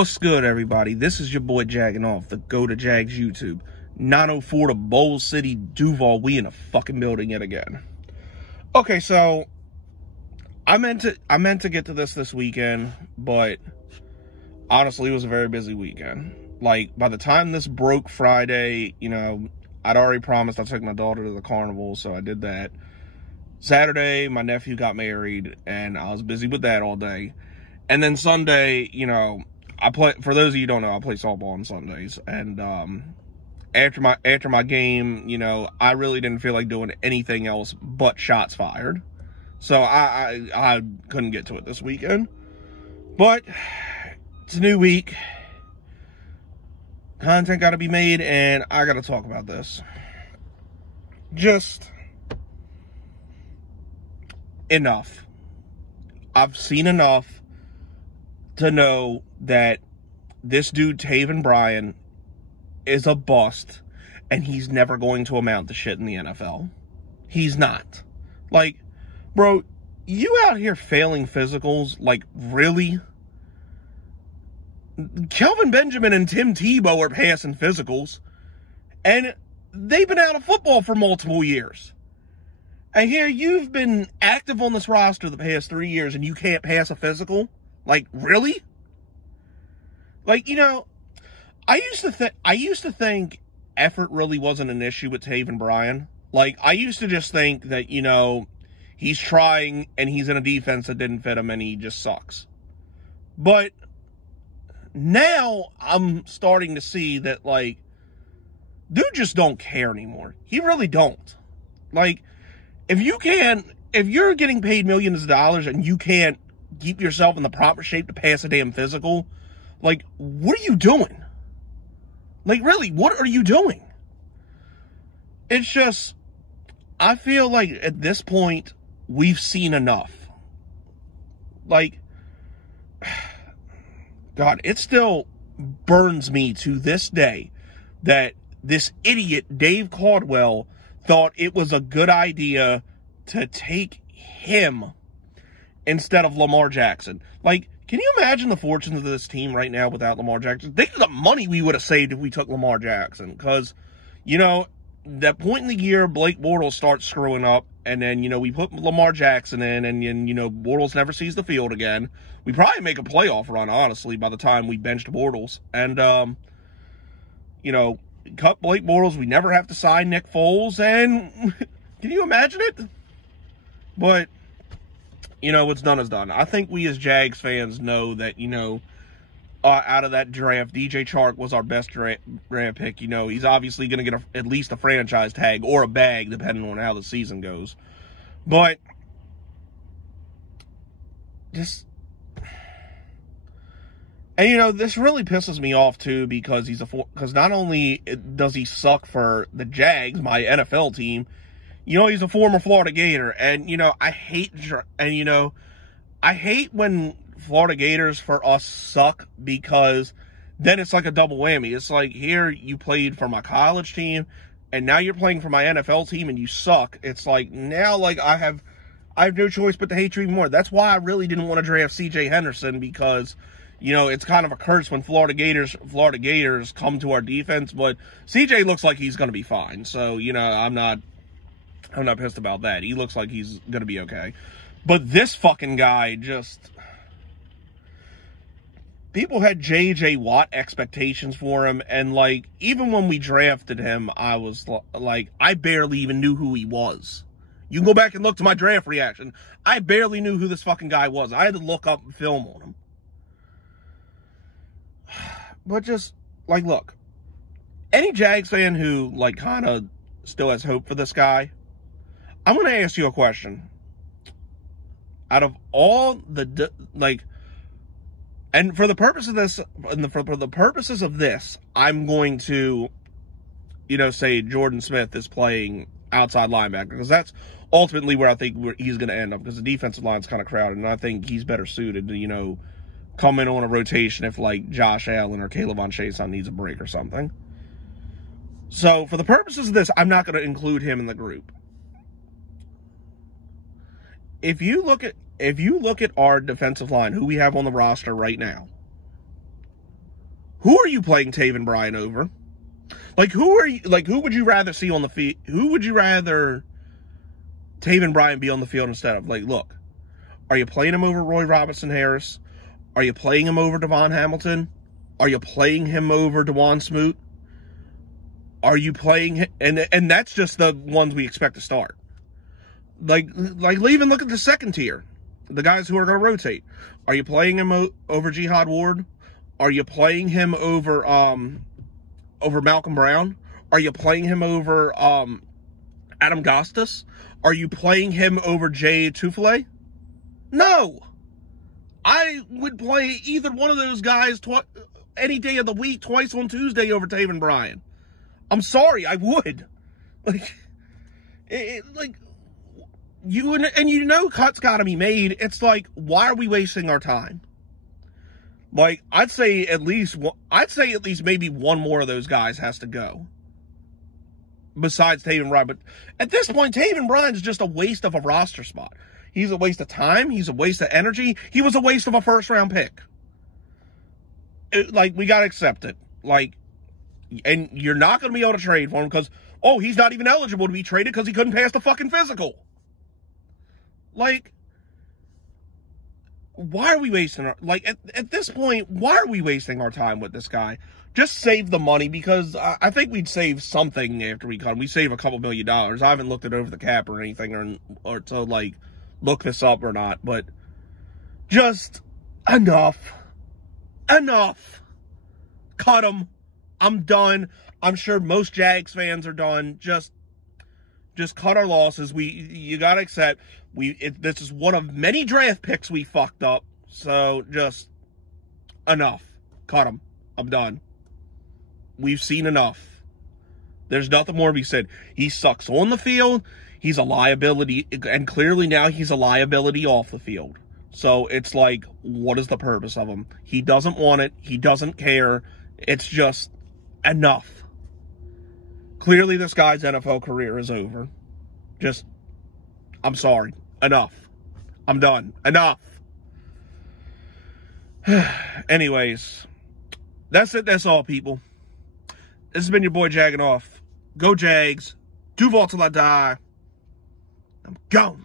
What's good, everybody? This is your boy Jagging Off, the Go to Jags YouTube. 904 to Bowl City, Duval. We in a fucking building yet again. Okay, so I meant to get to this weekend, but honestly, it was a very busy weekend. Like, by the time this broke Friday, you know, I'd already promised I'd take my daughter to the carnival, so I did that. Saturday, my nephew got married, and I was busy with that all day. And then Sunday, you know, for those of you who don't know, I play softball on Sundays. And after my game, you know, I really didn't feel like doing anything else but shots fired. So I couldn't get to it this weekend. But it's a new week. Content got to be made, and I got to talk about this. Just enough. I've seen enough to know that this dude, Taven Bryan, is a bust, and he's never going to amount to shit in the NFL. He's not. Like, bro, you out here failing physicals, like, really? Kelvin Benjamin and Tim Tebow are passing physicals, and they've been out of football for multiple years. And here you've been active on this roster the past 3 years, and you can't pass a physical? Like, really? Like, you know, I used to think effort really wasn't an issue with Taven Bryan. Like, I used to just think that, you know, he's trying and he's in a defense that didn't fit him and he just sucks. But now I'm starting to see that, like, dude just don't care anymore. He really don't. Like, if you're getting paid millions of dollars and you can't keep yourself in the proper shape to pass a damn physical, like, what are you doing? Like, really, what are you doing? It's just, I feel like at this point, we've seen enough. Like, God, it still burns me to this day that this idiot, Dave Caldwell, thought it was a good idea to take him instead of Lamar Jackson. Like, can you imagine the fortunes of this team right now without Lamar Jackson? Think of the money we would have saved if we took Lamar Jackson. Because, you know, that point in the year, Blake Bortles starts screwing up. And then, you know, we put Lamar Jackson in. And you know, Bortles never sees the field again. We probably make a playoff run, honestly, by the time we benched Bortles. And, you know, cut Blake Bortles. We never have to sign Nick Foles. And can you imagine it? But, you know, what's done is done. I think we as Jags fans know that, you know, out of that draft, DJ Chark was our best draft pick. You know, he's obviously going to get at least a franchise tag or a bag, depending on how the season goes. But, just, and, you know, this really pisses me off, too, because because not only does he suck for the Jags, my NFL team, you know, he's a former Florida Gator, and, you know, I hate when Florida Gators for us suck, because then it's like a double whammy. It's like, here you played for my college team, and now you're playing for my NFL team, and you suck. It's like, now, like, I have no choice but to hate you even more. That's why I really didn't want to draft C.J. Henderson, because, you know, it's kind of a curse when Florida Gators come to our defense, but C.J. looks like he's going to be fine. So, you know, I'm not pissed about that. He looks like he's going to be okay. But this fucking guy just, people had J.J. Watt expectations for him, and, like, even when we drafted him, I was, like, I barely even knew who he was. You can go back and look to my draft reaction. I barely knew who this fucking guy was. I had to look up film on him. But just, like, look, any Jags fan who, like, kind of still has hope for this guy, I'm going to ask you a question. Out of all the, like, and for the purpose of this, for the purposes of this, I'm going to, you know, say Jordan Smith is playing outside linebacker, because that's ultimately where I think he's going to end up, because the defensive line's kind of crowded, and I think he's better suited to, you know, come in on a rotation if, like, Josh Allen or Caleb Von Chason needs a break or something. So, for the purposes of this, I'm not going to include him in the group. If you look at our defensive line, who we have on the roster right now, Who are you playing Taven Bryan over? Like, who would you rather see on the field? Who would you rather Taven Bryan be on the field instead of? Like, look, are you playing him over Roy Robinson Harris? Are you playing him over Devon Hamilton? Are you playing him over Dewan Smoot? Are you playing, and that's just the ones we expect to start. Like even look at the second tier, the guys who are going to rotate. Are you playing him over Jihad Ward? Are you playing him over Malcolm Brown? Are you playing him over Adam Gostis? Are you playing him over Jay Tufele? No. I would play either one of those guys any day of the week, twice on Tuesday over Taven Bryan. I'm sorry, I would. Like, you know cuts got to be made. It's like, why are we wasting our time? Like, I'd say at least maybe one more of those guys has to go. Besides Taven Bryan. But at this point, Taven Bryan is just a waste of a roster spot. He's a waste of time. He's a waste of energy. He was a waste of a first-round pick. We got to accept it. Like, and you're not going to be able to trade for him because, oh, he's not even eligible to be traded because he couldn't pass the fucking physical. Like, why are we wasting our, like, at this point, why are we wasting our time with this guy? Just save the money, because I think we'd save something after we cut him. We save a couple $1 million. I haven't looked it over the cap or anything, or to, like, look this up or not, but just enough. Enough. Cut him. I'm done. I'm sure most Jags fans are done. Just cut our losses. You gotta accept this is one of many draft picks we fucked up. So just enough. Cut him. I'm done. We've seen enough. There's nothing more to be said. He sucks on the field. He's a liability, and clearly now he's a liability off the field. So it's like, what is the purpose of him? He doesn't want it. He doesn't care. It's just enough. Clearly this guy's NFL career is over. Just, I'm sorry. Enough. I'm done. Enough. Anyways, that's it. That's all, people. This has been your boy Jagging Off. Go Jags. Duval till I die. I'm gone.